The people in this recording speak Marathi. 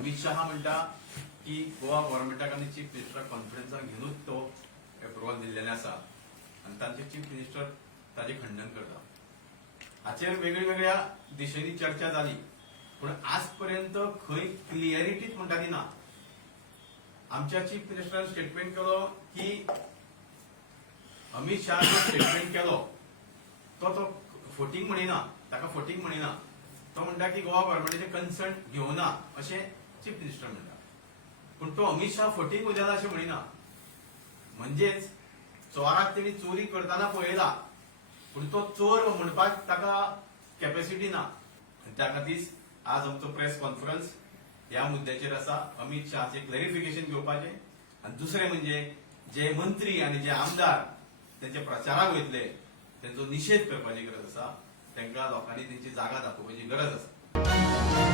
अमित शहा म्हणटा की गोवा गव्हर्नमेंटाक आनी चीफ मिनिस्टराक कॉन्फरन्साक घेऊनच तो अप्रुवल दिल्लेले आसा आनी तांचे चीफ मिनिस्टर ताचे खंडन करता. हाचेर वेगळ्या दिशेनी चर्चा जाली पण आज पर्यंत खंय क्लियरिटीच म्हणटा ती ना. आमच्या चीफ मिनिस्टरान स्टेटमेंट केलो की अमित शहा स्टेटमेंट केलो तो फोटिंग म्हणिना, ताका फोटिंग म्हणिना. तो म्हणटा की गोवा गव्हर्नमेंटाचे कन्सर्न घेवना अशें चीफ मिनिस्टर म्हणटा. पण तो अमित शहा फोटिंग उदेला अशें म्हणिना. म्हणजेच चोराक तेणी चोरी करताना पळयला पण तो चोर म्हणपाक ताका कॅपॅसिटी ना. त्या खातीर आज आमचो प्रेस कॉन्फरन्स ह्या मुद्द्याचेर आसा. अमित शहाचे क्लॅरिफिकेशन घेवपाचे आनी दुसरे म्हणजे जे मंत्री आनी जे आमदार त्यांच्या प्रचाराक वयतले त्यांचो निषेध करपाची गरज आसा. तांकां लोकांनी त्यांची जागा दाखोवपाची गरज आसा.